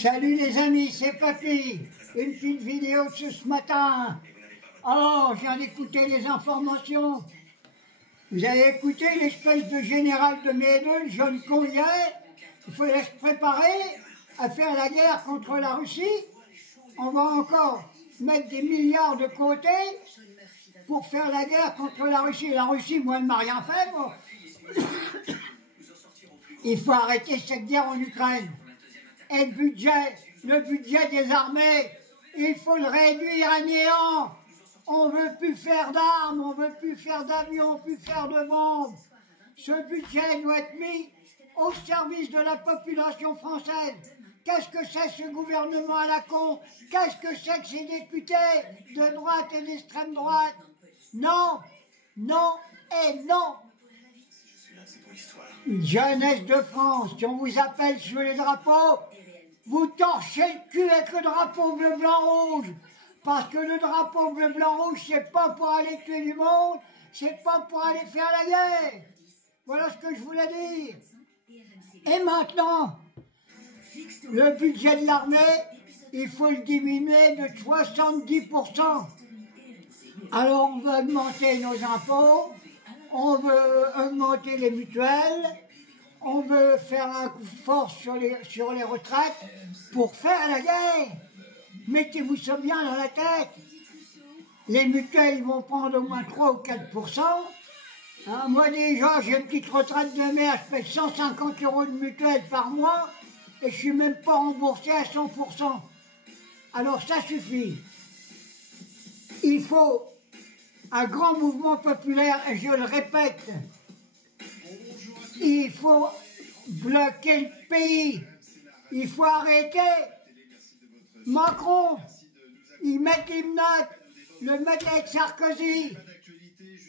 Salut les amis, c'est Papy. Une petite vidéo de ce matin. Alors, je viens d'écouter les informations. Vous avez écouté l'espèce de général de Médon, John Collier. Il fallait se préparer à faire la guerre contre la Russie. On va encore mettre des milliards de côté pour faire la guerre contre la Russie. La Russie, moi, elle ne m'a rien fait, moi. Il faut arrêter cette guerre en Ukraine. Et le budget des armées, il faut le réduire à néant. On ne veut plus faire d'armes, on ne veut plus faire d'avions, plus faire de bombes. Ce budget doit être mis au service de la population française. Qu'est-ce que c'est ce gouvernement à la con? Qu'est-ce que c'est que ces députés de droite et d'extrême droite? Non, non et non. Jeunesse de France, si on vous appelle sur les drapeaux, vous torchez le cul avec le drapeau bleu, blanc, rouge. Parce que le drapeau bleu, blanc, rouge, c'est pas pour aller tuer du monde, c'est pas pour aller faire la guerre. Voilà ce que je voulais dire. Et maintenant, le budget de l'armée, il faut le diminuer de 70%. Alors on veut augmenter nos impôts, on veut augmenter les mutuelles, on veut faire un coup de force sur les retraites pour faire la guerre. Mettez-vous ça bien dans la tête. Les mutuelles vont prendre au moins 3 ou 4%. Hein, moi déjà, j'ai une petite retraite de merde, je paye 150 € de mutuelle par mois et je suis même pas remboursé à 100%. Alors ça suffit. Il faut un grand mouvement populaire, et je le répète, il faut bloquer le pays, il faut arrêter. Macron, ils mettent l'hymnote, le mettent avec Sarkozy.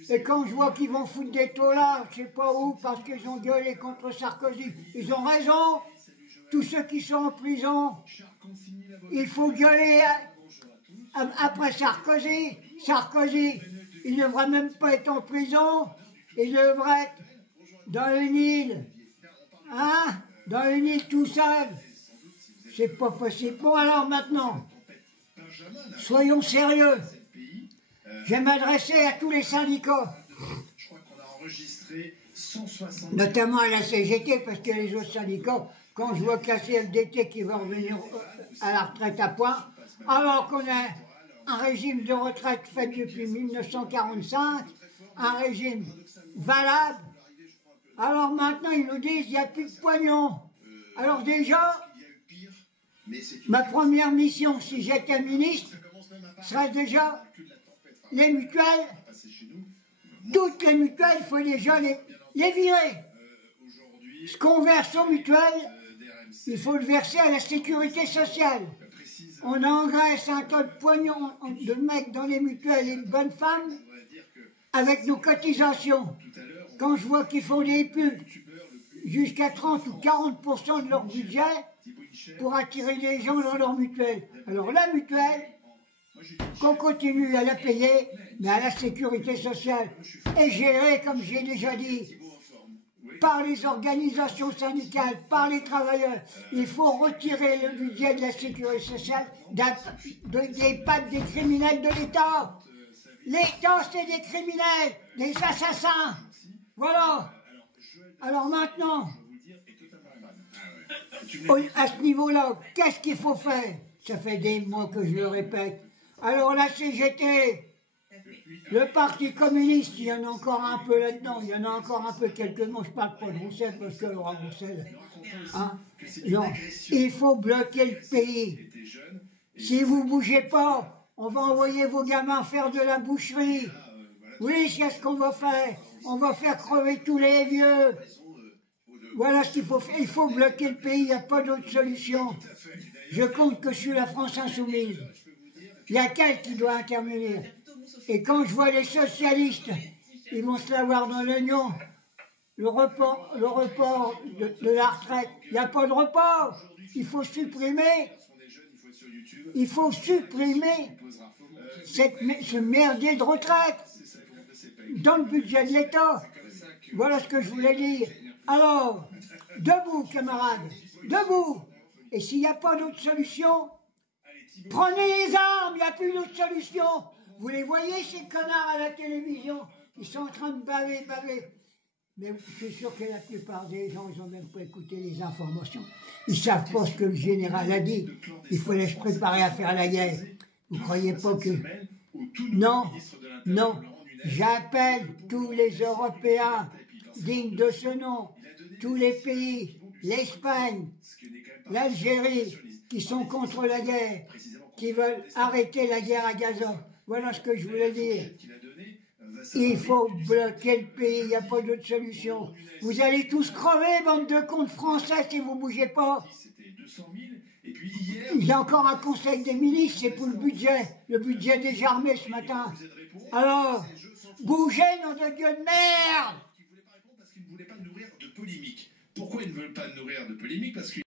Et quand je vois qu'ils vont foutre des taulards, je sais pas où, parce qu'ils ont gueulé contre Sarkozy, ils ont raison. Tous ceux qui sont en prison, il faut gueuler après Sarkozy. Sarkozy, il ne devrait même pas être en prison, il devrait être dans une île, hein, dans une île tout seul. C'est pas possible. Bon alors maintenant, soyons sérieux. Je vais m'adresser à tous les syndicats, notamment à la CGT, parce que les autres syndicats, quand je vois que la CFDT qui va revenir à la retraite à point, alors qu'on a un régime de retraite fait depuis 1945, un régime valable, alors maintenant ils nous disent qu'il n'y a plus de pognon. Alors déjà, ma première mission, si j'étais ministre, serait déjà les mutuelles. Toutes les mutuelles, il faut déjà les virer. Ce qu'on verse aux mutuelles, il faut le verser à la sécurité sociale. On engraisse un tas de pognon de mecs dans les mutuelles et de bonnes femmes avec nos cotisations. Quand je vois qu'ils font des pubs jusqu'à 30 ou 40% de leur budget pour attirer les gens dans leur mutuelle. Alors la mutuelle, qu'on continue à la payer, mais à la sécurité sociale, est gérée, comme j'ai déjà dit, par les organisations syndicales, par les travailleurs. Il faut retirer le budget de la sécurité sociale des pattes des criminels de l'État. L'État, c'est des criminels, des assassins. Voilà. Alors maintenant, à ce niveau-là, qu'est-ce qu'il faut faire? Ça fait des mois que je le répète. Alors la CGT, le Parti communiste, il y en a encore un peu là-dedans, il y en a encore un peu quelques mots, je parle pas de Roussel parce que Laurent Roussel, hein, non, il faut bloquer le pays. Si vous bougez pas, on va envoyer vos gamins faire de la boucherie. Oui, c'est ce qu'on va faire. On va faire crever tous les vieux. Voilà ce qu'il faut faire. Il faut bloquer le pays, il n'y a pas d'autre solution. Je compte que je suis la France insoumise. Il y a qu'elle qui doit intervenir. Et quand je vois les socialistes, ils vont se l'avoir dans l'oignon. Le report de la retraite. Il n'y a pas de report. Il faut supprimer. Il faut supprimer ce merdier de retraite dans le budget de l'État. Voilà ce que je voulais dire. Alors, debout, camarades, debout. Et s'il n'y a pas d'autre solution, prenez les armes, il n'y a plus d'autre solution. Vous les voyez, ces connards à la télévision, ils sont en train de baver. Mais je suis sûr que la plupart des gens, ils n'ont même pas écouté les informations. Ils ne savent pas ce que le général a dit. Il fallait se préparer à faire la guerre. Vous ne croyez pas que... Non, non. J'appelle tous les Européens dignes de ce nom, tous les pays, l'Espagne, l'Algérie, qui sont contre la guerre, qui veulent arrêter la guerre à Gaza. Voilà ce que je voulais dire. Il faut bloquer le pays, il n'y a pas d'autre solution. Vous allez tous crever, bande de comptes français, si vous ne bougez pas. Il y a encore un conseil des ministres, c'est pour le budget des armées ce matin. Alors, bougez, nom de Dieu de merde! Parce qu'ils ne voulaient pas nourrir de polémique. Pourquoi ils ne veulent pas nourrir de polémique? Parce que